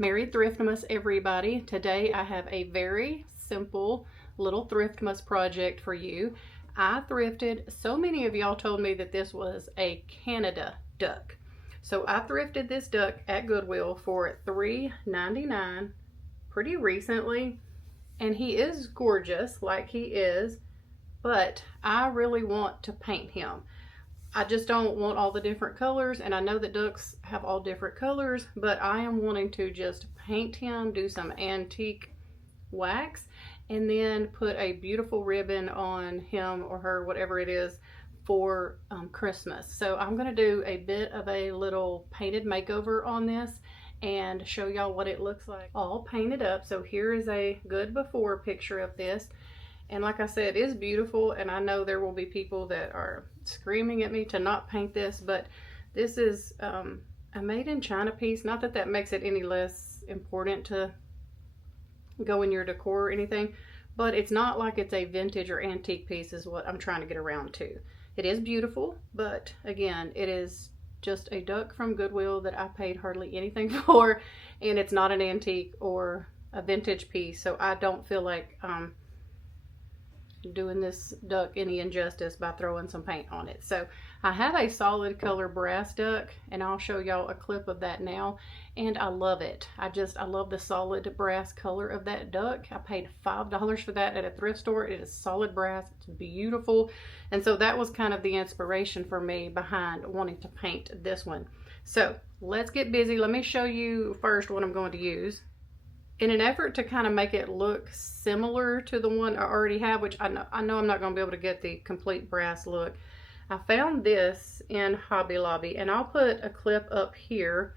Merry Thriftmas, everybody. Today I have a very simple little Thriftmas project for you. I thrifted. So many of y'all told me that this was a Canada duck. So I thrifted this duck at Goodwill for $3.99 pretty recently. And he is gorgeous like he is, but I really want to paint him. I just don't want all the different colors, and I know that ducks have all different colors, but I am wanting to just paint him, do some antique wax, and then put a beautiful ribbon on him or her, whatever it is, for Christmas. So I'm going to do a bit of a little painted makeover on this and show y'all what it looks like all painted up. So here is a good before picture of this. And like I said, it is beautiful, and I know there will be people that are screaming at me to not paint this, but this is a made in China piece. Not that that makes it any less important to go in your decor or anything, but it's not like it's a vintage or antique piece is what I'm trying to get around to. It is beautiful, but again, it is just a duck from Goodwill that I paid hardly anything for, and it's not an antique or a vintage piece, so I don't feel like doing this duck any injustice by throwing some paint on it. So I have a solid color brass duck, and I'll show y'all a clip of that now, and I love it. I love the solid brass color of that duck. I paid $5 for that at a thrift store. It is solid brass. It's beautiful, and so that was kind of the inspiration for me behind wanting to paint this one. So let's get busy. Let me show you first what I'm going to use. In an effort to kind of make it look similar to the one I already have, which I know I'm not going to be able to get the complete brass look, I found this in Hobby Lobby, and I'll put a clip up here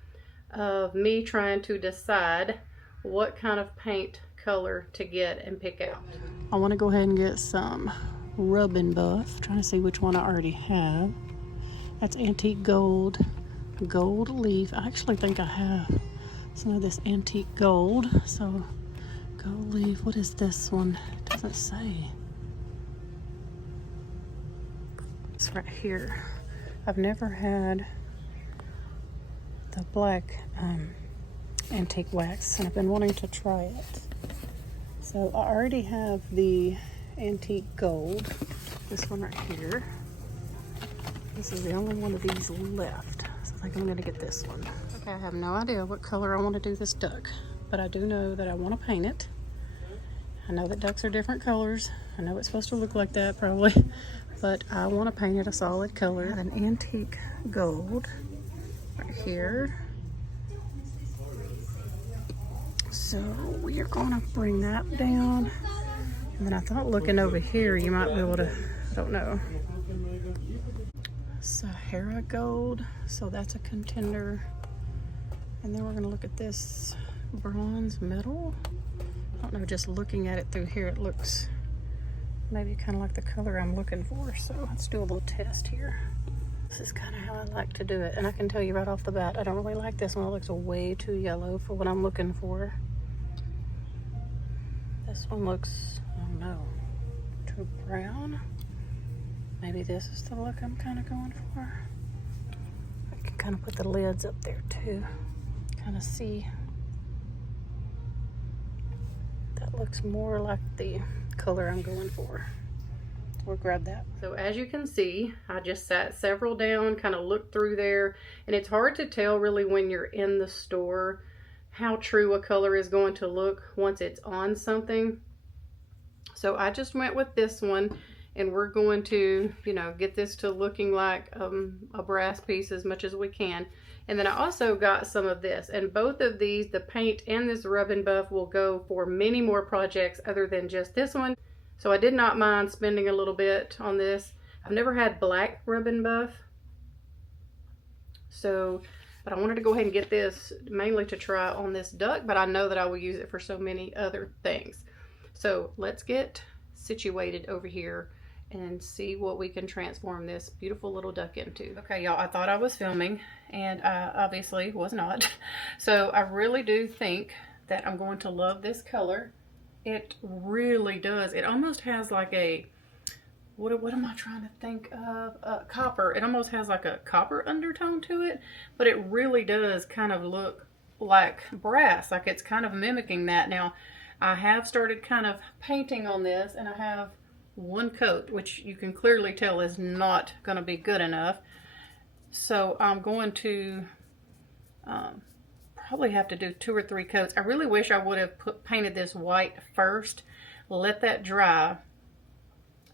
of me trying to decide what kind of paint color to get and pick out. I want to go ahead and get some Rub and Buff, trying to see which one I already have. That's Antique Gold, Gold Leaf. I actually think I have some of this antique gold. So Gold Leaf, what is this one? It doesn't say. It's right here. I've never had the black antique wax, and I've been wanting to try it. So I already have the antique gold, this one right here. This is the only one of these left, so I think I'm gonna get this one. Okay, I have no idea what color I want to do this duck, but I do know that I want to paint it. I know that ducks are different colors. I know it's supposed to look like that probably, but I want to paint it a solid color. An antique gold right here. So we are going to bring that down. And then I thought looking over here, you might be able to, I don't know. Sahara gold, so that's a contender. And then we're going to look at this bronze metal. I don't know, just looking at it through here, it looks maybe kind of like the color I'm looking for. So let's do a little test here. This is kind of how I like to do it. And I can tell you right off the bat, I don't really like this one. It looks way too yellow for what I'm looking for. This one looks, I don't know, too brown. Maybe this is the look I'm kind of going for. I can kind of put the lids up there too. Kind of see. That looks more like the color I'm going for. We'll grab that. So as you can see, I just sat several down, kind of looked through there, and it's hard to tell really when you're in the store how true a color is going to look once it's on something. So I just went with this one, and we're going to, you know, get this to looking like a brass piece as much as we can. And then I also got some of this, and both of these, the paint and this Rub and Buff, will go for many more projects other than just this one. So I did not mind spending a little bit on this. I've never had black Rub and Buff, but I wanted to go ahead and get this mainly to try on this duck, but I know that I will use it for so many other things. So let's get situated over here and see what we can transform this beautiful little duck into. Okay, y'all, I thought I was filming, and I obviously was not. So I really do think that I'm going to love this color. It really does. It almost has like a, what am I trying to think of? Copper. It almost has like a copper undertone to it, but it really does kind of look like brass, like it's kind of mimicking that. Now, I have started kind of painting on this, and I have one coat, which you can clearly tell is not going to be good enough. So I'm going to probably have to do 2 or 3 coats. I really wish I would have painted this white first, let that dry,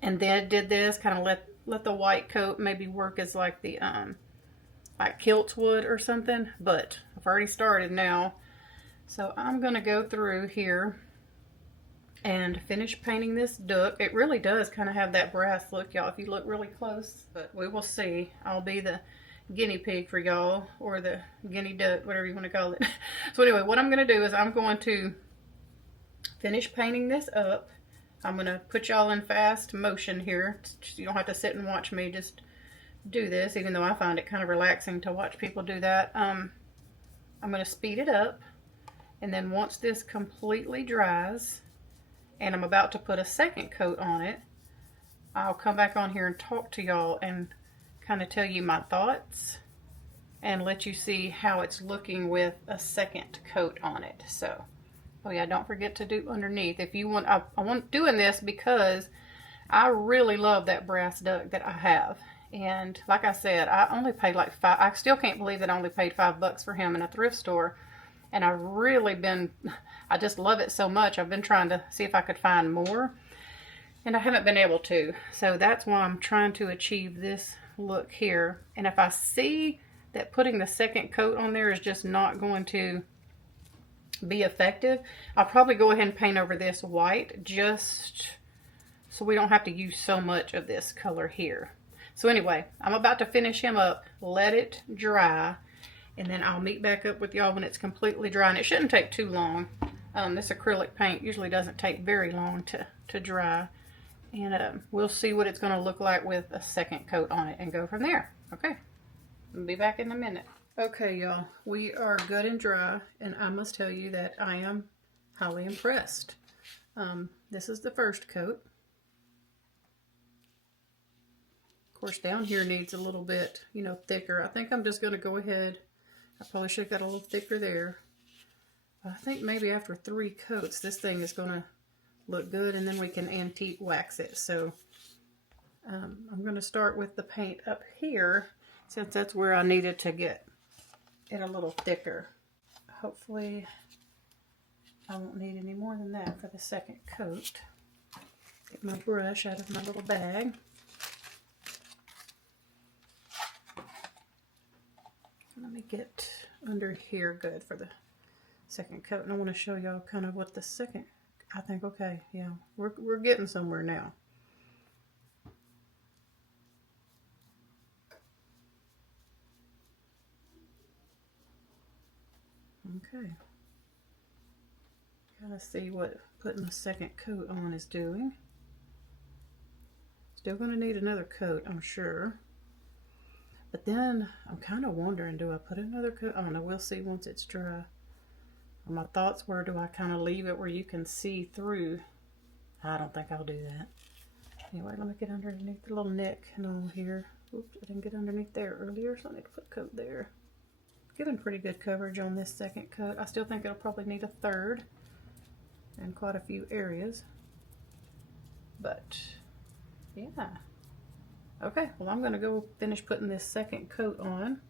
and then did this, kind of let the white coat maybe work as like the like kilts would or something. But I've already started now, so I'm gonna go through here and finish painting this duck. It really does kind of have that brass look, y'all, if you look really close. But we will see. I'll be the guinea pig for y'all, or the guinea duck, whatever you want to call it. So anyway, what I'm going to do is I'm going to finish painting this up. I'm going to put y'all in fast motion here. You don't have to sit and watch me just do this, even though I find it kind of relaxing to watch people do that. I'm going to speed it up, and then once this completely dries, and I'm about to put a second coat on it, I'll come back on here and talk to y'all and kind of tell you my thoughts and let you see how it's looking with a second coat on it. So, oh yeah, don't forget to do underneath. If you want, I want doing this because I really love that brass duck that I have. And like I said, I only paid like $5. I still can't believe that I only paid $5 for him in a thrift store. And I've really been, I just love it so much. I've been trying to see if I could find more, and I haven't been able to. So that's why I'm trying to achieve this look here. And if I see that putting the second coat on there is just not going to be effective, I'll probably go ahead and paint over this white, just so we don't have to use so much of this color here. So anyway, I'm about to finish him up, let it dry, and then I'll meet back up with y'all when it's completely dry. And it shouldn't take too long. This acrylic paint usually doesn't take very long to dry. And we'll see what it's going to look like with a second coat on it and go from there. Okay, I'll be back in a minute. Okay, y'all, we are good and dry, and I must tell you that I am highly impressed. This is the first coat. Of course, down here needs a little bit, you know, thicker. I think I'm just going to go ahead. I probably should have got a little thicker there. I think maybe after 3 coats, this thing is going to look good, and then we can antique wax it. So I'm going to start with the paint up here, since that's where I needed to get it a little thicker. Hopefully I won't need any more than that for the second coat. Get my brush out of my little bag. Let me get under here good for the second coat, and I want to show y'all kind of what the second, I think, okay, yeah, we're getting somewhere now. Okay. Gotta see what putting the second coat on is doing. Still gonna need another coat, I'm sure. But then I'm kind of wondering, do I put another coat? I don't know, we'll see once it's dry. My thoughts were, do I kind of leave it where you can see through? I don't think I'll do that. Anyway, let me get underneath the little neck and all here. Oops, I didn't get underneath there earlier, so I need to put a coat there. Giving pretty good coverage on this second coat. I still think it'll probably need a third in quite a few areas. But, yeah. Okay, well, I'm going to go finish putting this second coat on.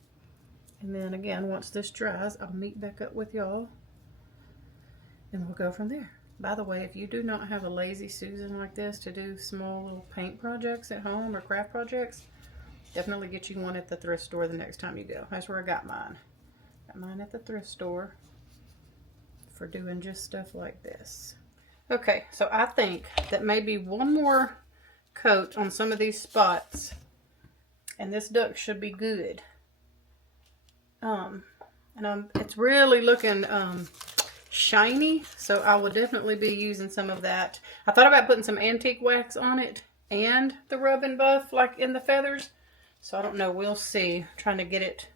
And then again, once this dries, I'll meet back up with y'all. And we'll go from there. By the way, if you do not have a lazy Susan like this to do small little paint projects at home or craft projects, definitely get you one at the thrift store the next time you go. That's where I got mine. Got mine at the thrift store for doing just stuff like this. Okay, so I think that maybe one more coat on some of these spots and this duck should be good. It's really looking shiny, so I will definitely be using some of that. I thought about putting some antique wax on it and the rub and buff like in the feathers, so I don't know, we'll see. Trying to get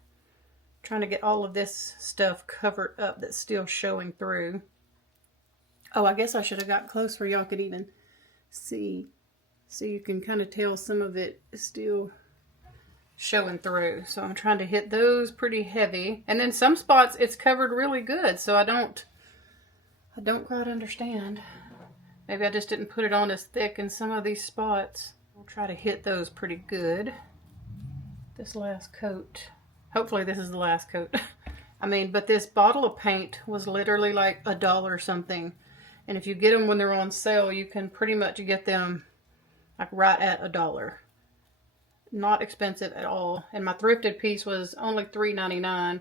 all of this stuff covered up that's still showing through. Oh, I guess I should have got close where y'all could even see. So you can kind of tell some of it is still showing through. So I'm trying to hit those pretty heavy. And then some spots it's covered really good, so I don't quite understand. Maybe I just didn't put it on as thick in some of these spots. We'll try to hit those pretty good. This last coat. Hopefully this is the last coat. I mean, but this bottle of paint was literally like $1 something. And if you get them when they're on sale, you can pretty much get them like right at $1. Not expensive at all. And my thrifted piece was only $3.99.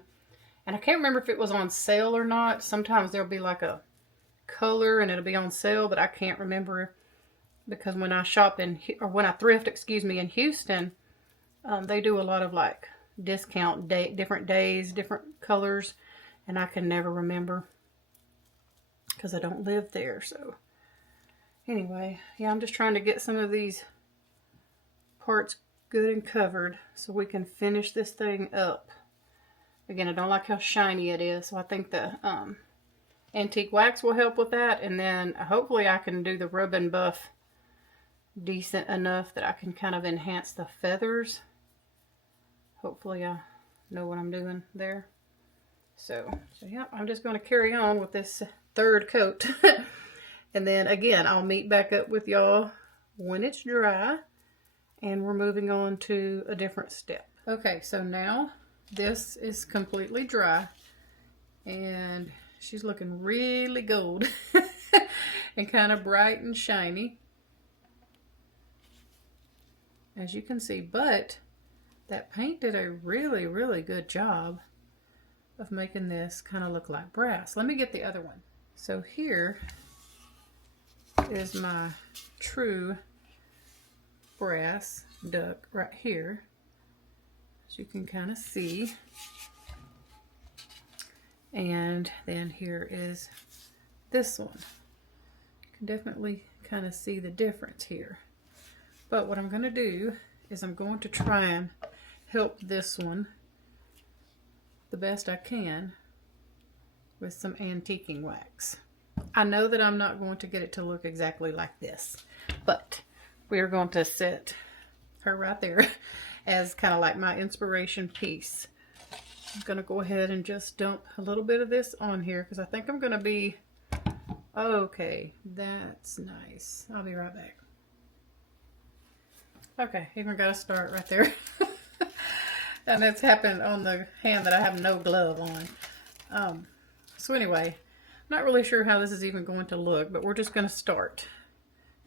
And I can't remember if it was on sale or not. Sometimes there'll be like a color and it'll be on sale, but I can't remember, because when I shop when I thrift, excuse me, in Houston, they do a lot of like discount different days, different colors, and I can never remember because I don't live there. So anyway, yeah, I'm just trying to get some of these parts good and covered so we can finish this thing up. Again, I don't like how shiny it is, so I think the antique wax will help with that, and then hopefully I can do the rub and buff decent enough that I can kind of enhance the feathers. Hopefully I know what I'm doing there. So yeah, I'm just going to carry on with this third coat. And then again, I'll meet back up with y'all when it's dry and we're moving on to a different step. Okay, so now this is completely dry and she's looking really gold and kind of bright and shiny, as you can see, but that paint did a really, really good job of making this kind of look like brass. Let me get the other one. So here is my true brass duck right here, as you can kind of see. And then here is this one. You can definitely kind of see the difference here. But what I'm going to do is I'm going to try and help this one the best I can with some antiquing wax. I know that I'm not going to get it to look exactly like this, but we are going to set her right there as kind of like my inspiration piece. I'm going to go ahead and just dump a little bit of this on here because I think I'm going to be okay. That's nice. I'll be right back. Okay, even got to start right there. And that's happened on the hand that I have no glove on. So anyway, I'm not really sure how this is even going to look, but we're just going to start.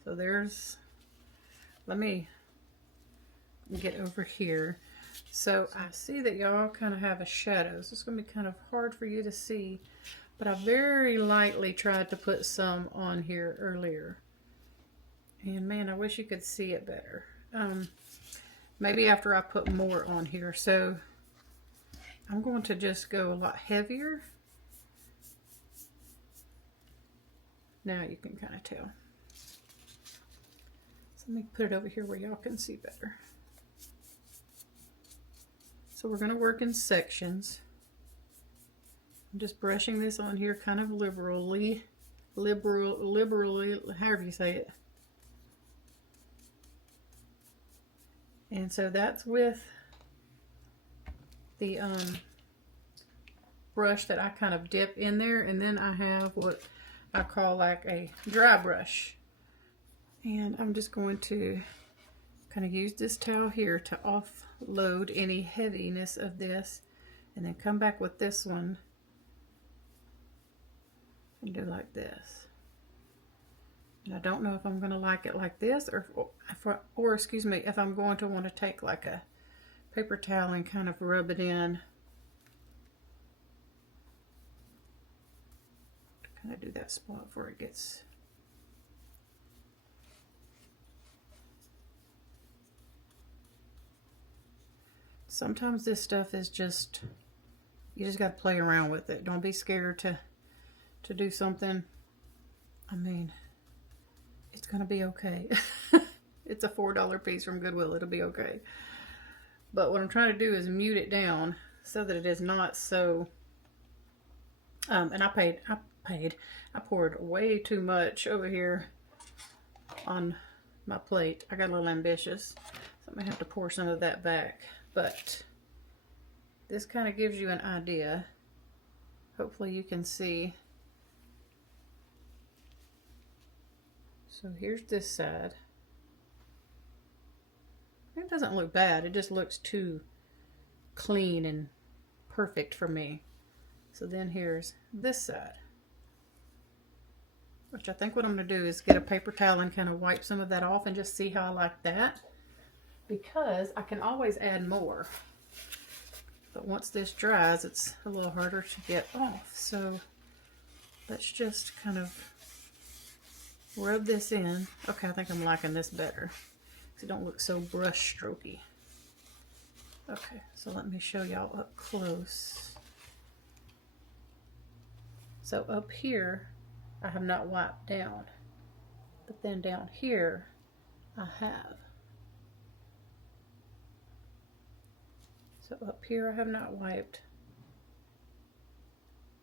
So let me get over here. So I see that y'all kind of have a shadow, so it's going to be kind of hard for you to see, but I very lightly tried to put some on here earlier. And man, I wish you could see it better. Maybe after I put more on here. So I'm going to just go a lot heavier. Now you can kind of tell. So let me put it over here where y'all can see better. So we're going to work in sections. I'm just brushing this on here kind of liberally, however you say it. And so that's with the brush that I kind of dip in there, and then I have what I call like a dry brush. And I'm just going to kind of use this towel here to offload any heaviness of this, and then come back with this one and do like this. And I don't know if I'm going to like it like this, or excuse me, if I'm going to want to take like a paper towel and kind of rub it in. Kind of do that spot where it gets. Sometimes this stuff is just, you just got to play around with it. Don't be scared to do something. I mean, it's going to be okay. It's a $4 piece from Goodwill. It'll be okay. But what I'm trying to do is mute it down so that it is not so, and I poured way too much over here on my plate. I got a little ambitious, so I'm going to have to pour some of that back. but this kind of gives you an idea. Hopefully you can see. So here's this side. It doesn't look bad, it just looks too clean and perfect for me. So then here's this side, which I think what I'm going to do is get a paper towel and kind of wipe some of that off and just see how I like that, because I can always add more. But once this dries, it's a little harder to get off. So let's just kind of rub this in. Okay, I think I'm liking this better, so it don't look so brush strokey. Okay, so let me show y'all up close. So up here, I have not wiped down, but then down here, I have. So up here, I have not wiped,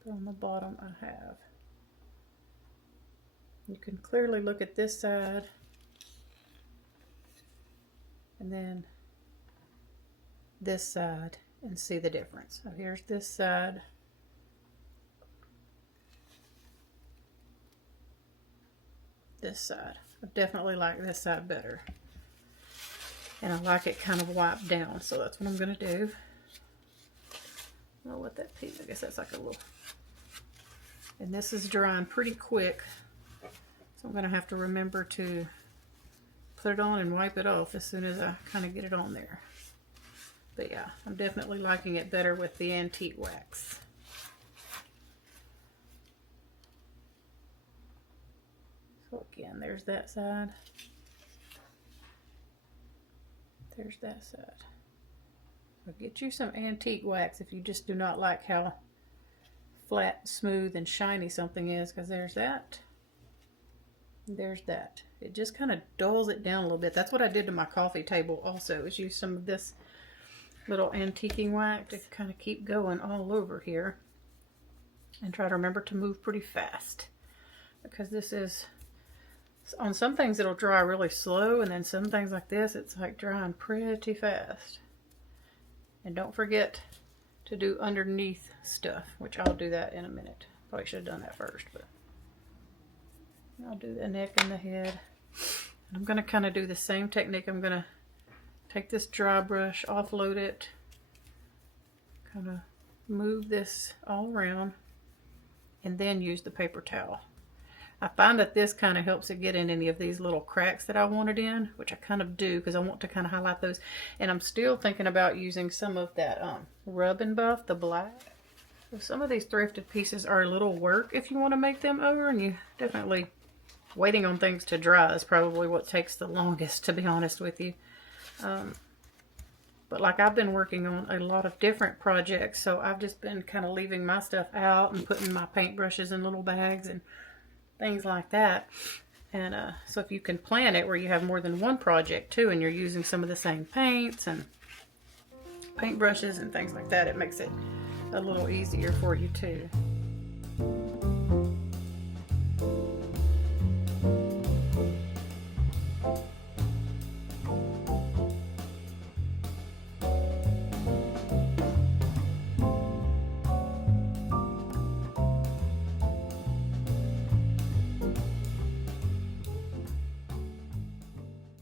but on the bottom, I have. You can clearly look at this side, and then this side, and see the difference. So here's this side. This side. I definitely like this side better. And I like it kind of wiped down, so that's what I'm going to do. I'll let that piece, I guess that's like a little. And this is drying pretty quick, so I'm going to have to remember to put it on and wipe it off as soon as I kind of get it on there. But yeah, I'm definitely liking it better with the antique wax. So again, there's that side. There's that side. So get you some antique wax if you just do not like how flat, smooth, and shiny something is, because there's that. There's that. It just kind of dulls it down a little bit. That's what I did to my coffee table also, is use some of this little antiquing wax to kind of keep going all over here. And try to remember to move pretty fast, because this is, on some things it'll dry really slow, and then some things like this, it's like drying pretty fast. And don't forget to do underneath stuff, which I'll do that in a minute. Probably should have done that first, but I'll do the neck and the head. And I'm going to kind of do the same technique. I'm going to take this dry brush, offload it, kind of move this all around, and then use the paper towel. I find that this kind of helps it get in any of these little cracks that I want it in, which I kind of do because I want to kind of highlight those. And I'm still thinking about using some of that Rub and Buff, the black. So some of these thrifted pieces are a little work if you want to make them over, and you definitely, waiting on things to dry is probably what takes the longest, to be honest with you. But like, I've been working on a lot of different projects, so I've just been kind of leaving my stuff out and putting my paintbrushes in little bags and things like that. And so if you can plan it where you have more than one project too, and you're using some of the same paints and paintbrushes and things like that, it makes it a little easier for you too.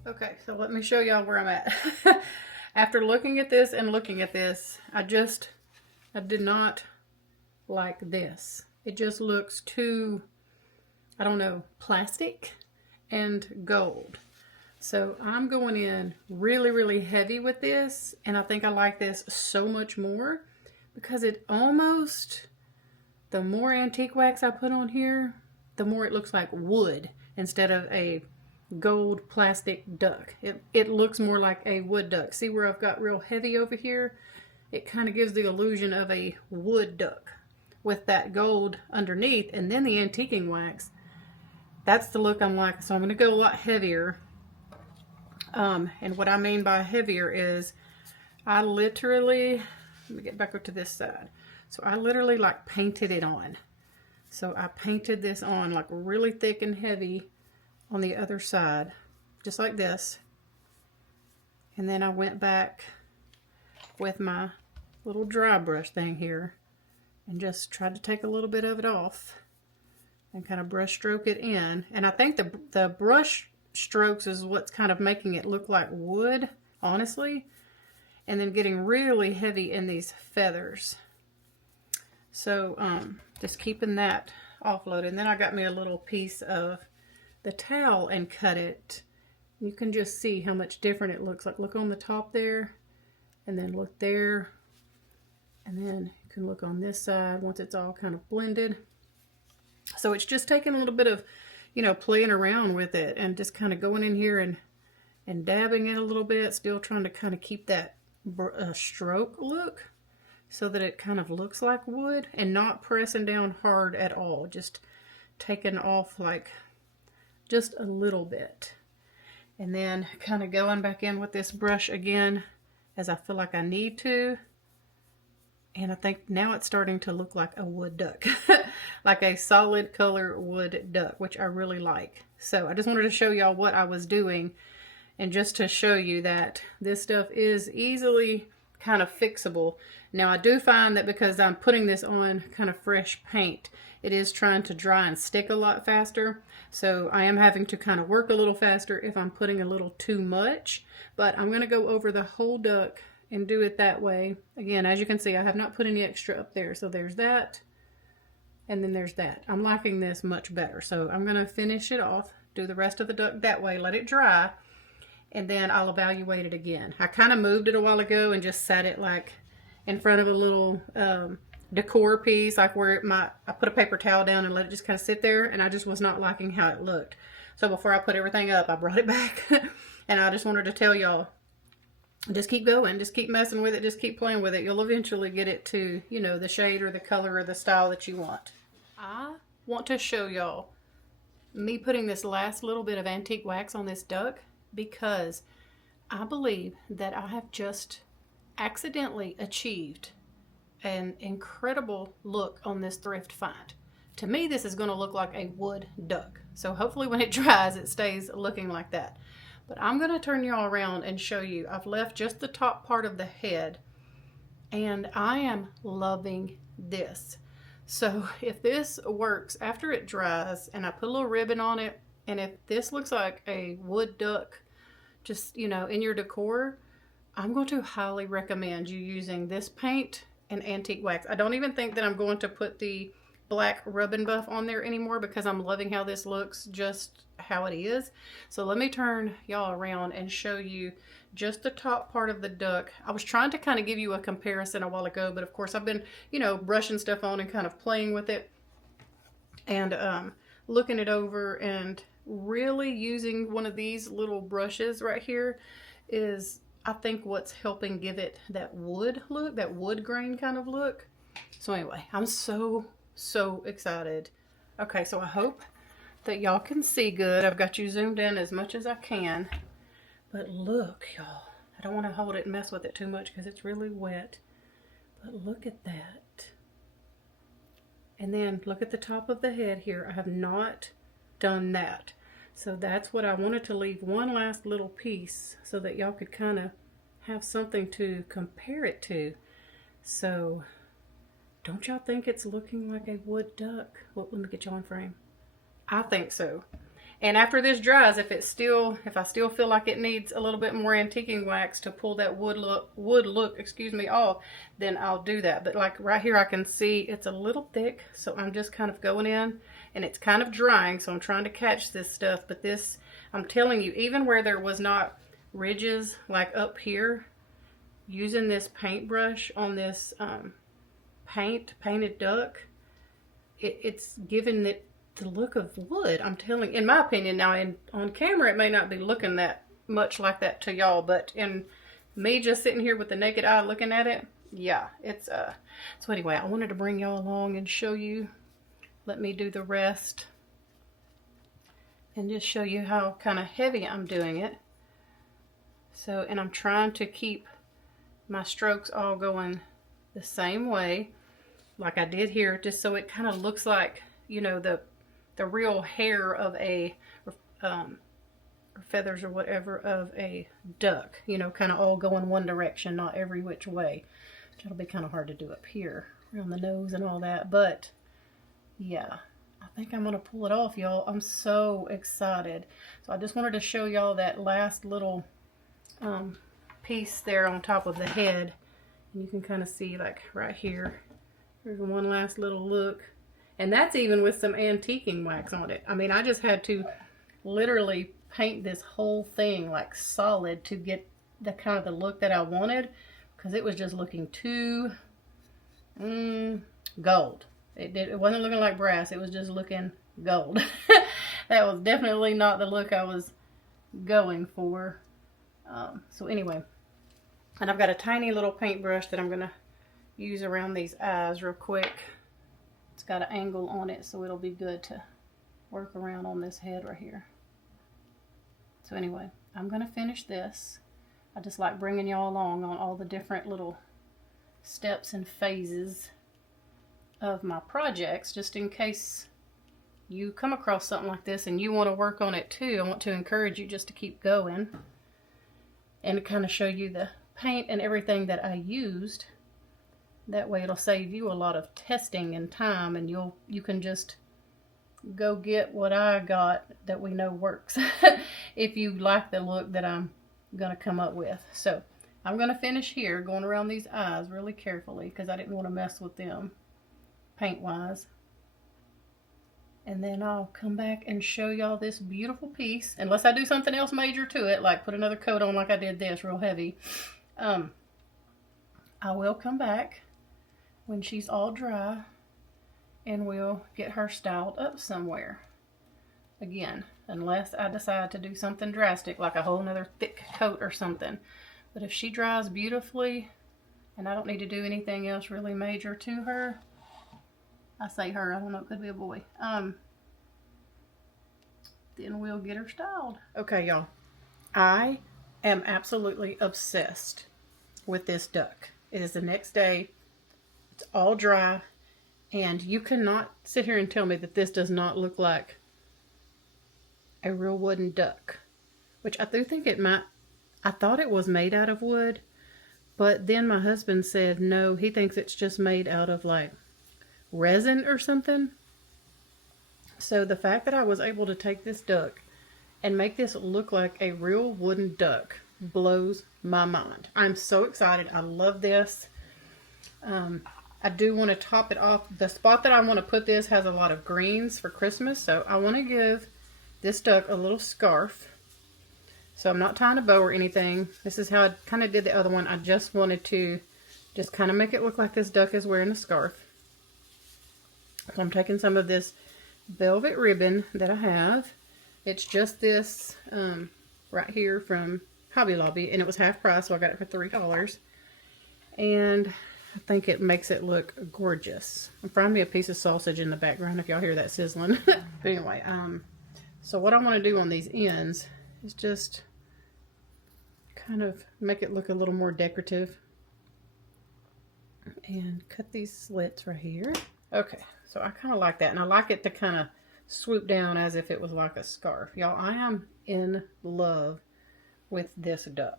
Okay, so let me show y'all where I'm at. After looking at this and looking at this, I did not like this. It just looks too, I don't know, plastic and gold. So I'm going in really, really heavy with this, and I think I like this so much more because it almost, the more antique wax I put on here, the more it looks like wood instead of a gold plastic duck. It looks more like a wood duck. See where I've got real heavy over here? It kind of gives the illusion of a wood duck with that gold underneath, and then the antiquing wax. That's the look I'm like. So I'm going to go a lot heavier. And what I mean by heavier is I literally, let me get back up to this side. So I literally like painted it on. So I painted this on like really thick and heavy on the other side, just like this. And then I went back with my little dry brush thing here and just tried to take a little bit of it off and kind of brush stroke it in. And I think the brush strokes is what's kind of making it look like wood, honestly. And then getting really heavy in these feathers. So just keeping that offloaded. And then I got me a little piece of the towel and cut it. You can just see how much different it looks like. Look on the top there, and then look there, and then you can look on this side once it's all kind of blended. So it's just taking a little bit of, you know, playing around with it and just kind of going in here and dabbing it a little bit, still trying to kind of keep that stroke look so that it kind of looks like wood, and not pressing down hard at all, just taking off like just a little bit, and then kind of going back in with this brush again as I feel like I need to. And I think now it's starting to look like a wood duck, like a solid color wood duck, which I really like. So I just wanted to show y'all what I was doing, and just to show you that this stuff is easily kind of fixable. Now I do find that because I'm putting this on kind of fresh paint, it is trying to dry and stick a lot faster. So I am having to kind of work a little faster if I'm putting a little too much. But I'm going to go over the whole duck and do it that way. Again, as you can see, I have not put any extra up there. So there's that, and then there's that. I'm liking this much better. So I'm going to finish it off, do the rest of the duck that way, let it dry, and then I'll evaluate it again. I kind of moved it a while ago and just set it like in front of a little decor piece, like where I put a paper towel down and let it just kind of sit there, and I just was not liking how it looked. So before I put everything up, I brought it back and I just wanted to tell y'all, just keep going, just keep messing with it, just keep playing with it. You'll eventually get it to, you know, the shade or the color or the style that you want. I want to show y'all me putting this last little bit of antique wax on this duck, because I believe that I have just accidentally achieved an incredible look on this thrift find. To me, this is going to look like a wood duck. So hopefully when it dries, it stays looking like that. But I'm going to turn y'all around and show you. I've left just the top part of the head, and I am loving this. So if this works after it dries and I put a little ribbon on it, and if this looks like a wood duck, just, you know, in your decor, I'm going to highly recommend you using this paint and antique wax. I don't even think that I'm going to put the black rub and buff on there anymore, because I'm loving how this looks just how it is. So let me turn y'all around and show you just the top part of the duck. I was trying to kind of give you a comparison a while ago, but of course I've been, you know, brushing stuff on and kind of playing with it and looking it over, and really using one of these little brushes right here is, I think, what's helping give it that wood look, that wood grain kind of look. So anyway, I'm so excited. Okay, so I hope that y'all can see good. I've got you zoomed in as much as I can. But look, y'all. I don't want to hold it and mess with it too much because it's really wet. But look at that. And then look at the top of the head here. I have not done that. So that's what I wanted to leave, one last little piece so that y'all could kind of have something to compare it to. So don't y'all think it's looking like a wood duck? Well, let me get y'all in frame. I think so. And after this dries, if I still feel like it needs a little bit more antiquing wax to pull that wood look, off, then I'll do that. But like right here, I can see it's a little thick, so I'm just kind of going in, and it's kind of drying, so I'm trying to catch this stuff. But this, I'm telling you, even where there was not ridges like up here, using this paintbrush on this painted duck, it's giving it the look of wood. I'm telling, in my opinion. Now on camera it may not be looking that much like that to y'all, but in me just sitting here with the naked eye looking at it, yeah, it's so anyway, I wanted to bring y'all along and show you. Let me do the rest and just show you how kind of heavy I'm doing it. So, and I'm trying to keep my strokes all going the same way like I did here, just so it kind of looks like, you know, the real hair of a or feathers or whatever of a duck, you know, kind of all going one direction, not every which way. It'll be kind of hard to do up here around the nose and all that, but yeah, I think I'm gonna pull it off, y'all. I'm so excited. So I just wanted to show y'all that last little piece there on top of the head, and you can kind of see like right here, there's one last little look, and that's even with some antiquing wax on it. I mean, I just had to literally paint this whole thing like solid to get the kind of the look that I wanted, because it was just looking too gold. It wasn't looking like brass, it was just looking gold. That was definitely not the look I was going for. So anyway, and I've got a tiny little paintbrush that I'm going to use around these eyes real quick. It's got an angle on it, so it'll be good to work around on this head right here. So anyway, I'm going to finish this. I just like bringing y'all along on all the different little steps and phases of my projects, just in case you come across something like this and you want to work on it too. I want to encourage you just to keep going and to kind of show you the paint and everything that I used. That way it'll save you a lot of testing and time, and you can just go get what I got that we know works if you like the look that I'm gonna come up with. So I'm gonna finish here going around these eyes really carefully because I didn't want to mess with them paint wise, and then I'll come back and show y'all this beautiful piece, unless I do something else major to it, like put another coat on like I did this real heavy. I will come back when she's all dry and we'll get her styled up somewhere again, unless I decide to do something drastic like a whole nother thick coat or something. But if she dries beautifully and I don't need to do anything else really major to her, I say her, I don't know, it could be a boy, then we'll get her styled. Okay, y'all, I am absolutely obsessed with this duck. It is the next day, it's all dry, and you cannot sit here and tell me that this does not look like a real wooden duck, which I do think it might. I thought it was made out of wood, but then my husband said no, he thinks it's just made out of like resin or something. So the fact that I was able to take this duck and make this look like a real wooden duck blows my mind. I'm so excited. I love this. I do want to top it off. The spot that I want to put this has a lot of greens for Christmas, so I want to give this duck a little scarf. So I'm not tying a bow or anything. This is how I kind of did the other one. I just wanted to just kind of make it look like this duck is wearing a scarf. So I'm taking some of this velvet ribbon that I have. It's just this right here from Hobby Lobby, and it was half price, so I got it for $3. And I think it makes it look gorgeous. I'm frying me a piece of sausage in the background if y'all hear that sizzling. But anyway, so what I want to do on these ends is just kind of make it look a little more decorative. And cut these slits right here. Okay, so I kind of like that, and I like it to kind of swoop down as if it was like a scarf. Y'all, I am in love with this duck.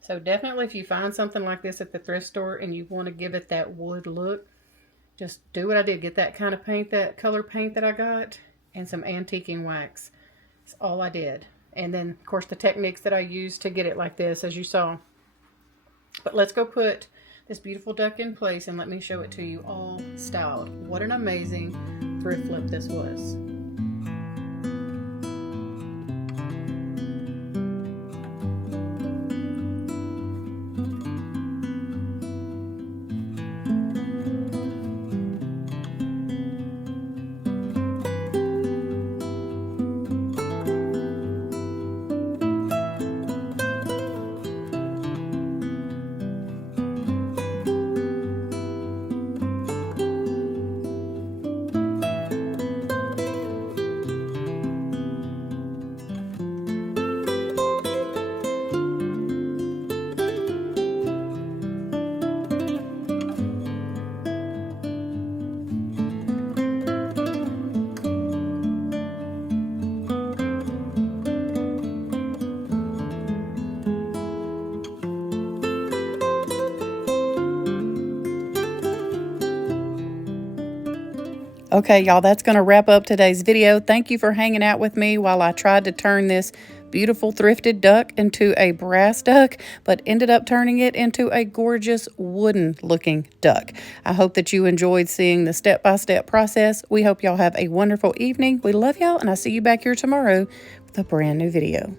So definitely if you find something like this at the thrift store and you want to give it that wood look, just do what I did. Get that kind of paint, that color paint that I got, and some antiquing wax. That's all I did. And then, of course, the techniques that I used to get it like this, as you saw. But let's go put this beautiful duck in place and let me show it to you all styled. What an amazing thrift flip this was. Okay, y'all, that's going to wrap up today's video. Thank you for hanging out with me while I tried to turn this beautiful thrifted duck into a brass duck, but ended up turning it into a gorgeous wooden looking duck. I hope that you enjoyed seeing the step-by-step process. We hope y'all have a wonderful evening. We love y'all, and I'll see you back here tomorrow with a brand new video.